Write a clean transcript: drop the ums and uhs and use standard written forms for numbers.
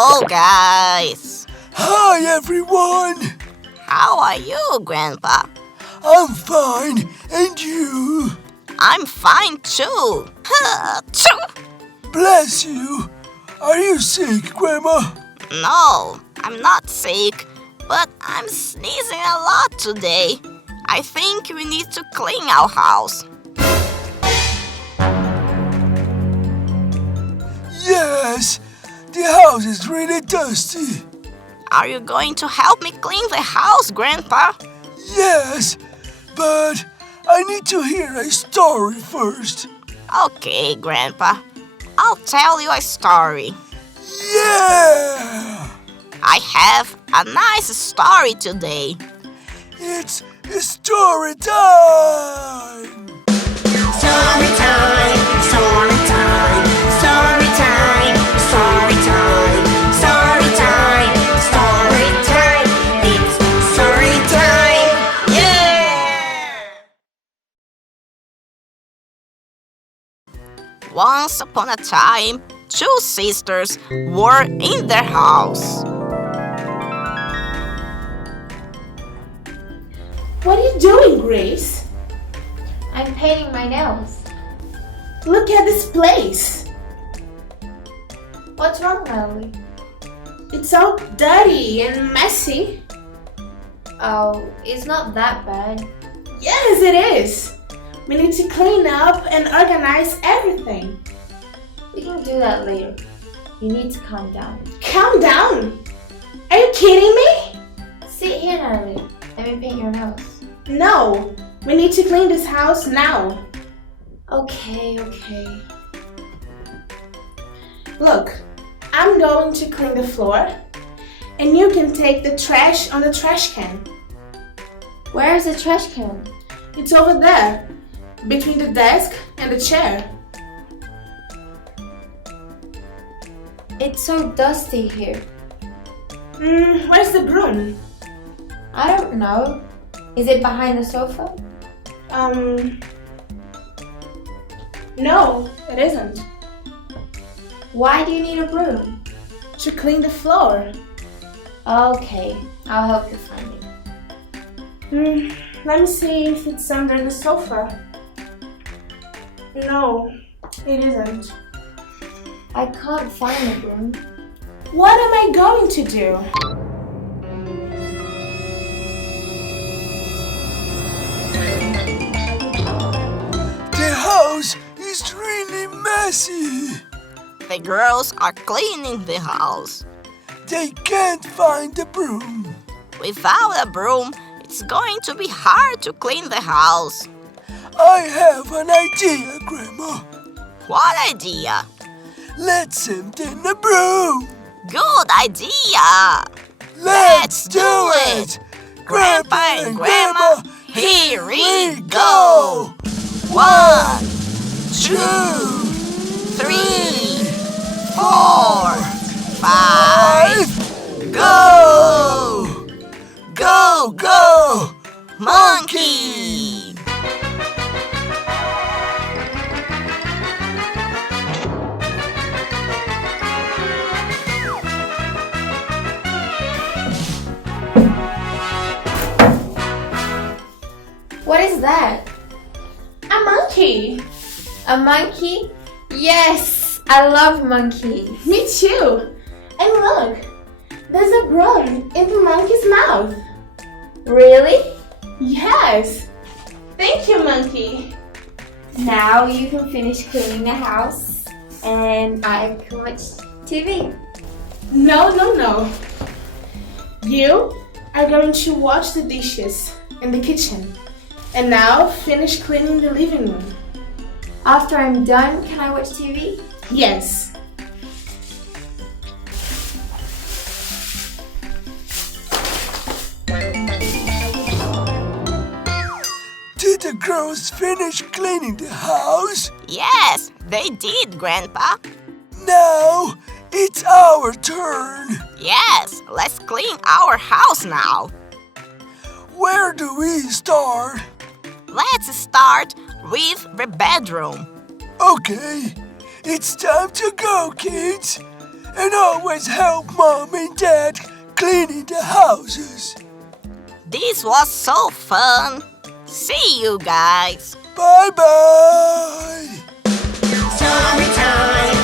Hello, guys. Hi, everyone. How are you, Grandpa? I'm fine, and you? I'm fine, too. Bless you. Are you sick, Grandma? No, I'm not sick, but I'm sneezing a lot today. I think we need to clean our house. Yes, the house is really dusty. Are you going to help me clean the house, Grandpa? Yes, but I need to hear a story first. Okay, Grandpa. I'll tell you a story. Yeah! I have a nice story today. It's story time! Story time, story time, story time, story time, story time, story time. It's story time. Yeah! Once upon a time, two sisters were in their house. What are you doing, Grace? I'm painting my nails. Look at this place. What's wrong, Lily? It's all dirty and messy. Oh, it's not that bad. Yes, it is. We need to clean up and organize everything. We can do that later. You need to calm down. Calm down. Are you kidding me? Sit here, Natalie. Let me paint your nails. No, we need to clean this house now. Okay. Look, I'm going to clean the floor, and you can take the trash on the trash can. Where is the trash can? It's over there, between the desk and the chair. It's so dusty here. Where's the broom? I don't know. Is it behind the sofa? No, it isn't. Why do you need a broom? To clean the floor. Okay, I'll help you find it. Let me see if it's under the sofa. No, it isn't. I can't find the broom. What am I going to do? The house is really messy. The girls are cleaning the house. They can't find the broom. Without a broom, it's going to be hard to clean the house. I have an idea, Grandma. What idea? Let's empty the broom. Good idea! Let's do it! Grandpa and Grandma, here we go! 1, 2, 3, 4, 5, go! Go, go! Monkey! What is that? A monkey. A monkey? Yes, I love monkeys. Me too. And look, there's a broom in the monkey's mouth. Really? Yes. Thank you, monkey. Now you can finish cleaning the house and I can watch TV. No. You are going to wash the dishes in the kitchen. And now finish cleaning the living room. After I'm done, can I watch TV? Yes. Did the girls finish cleaning the house? Yes, they did, Grandpa. Now it's our turn. Yes, let's clean our house now. Where do we start? Let's start with the bedroom. Okay, it's time to go, kids. and always help Mom and Dad cleaning the houses. This was so fun. See you guys. Bye-bye. Story time.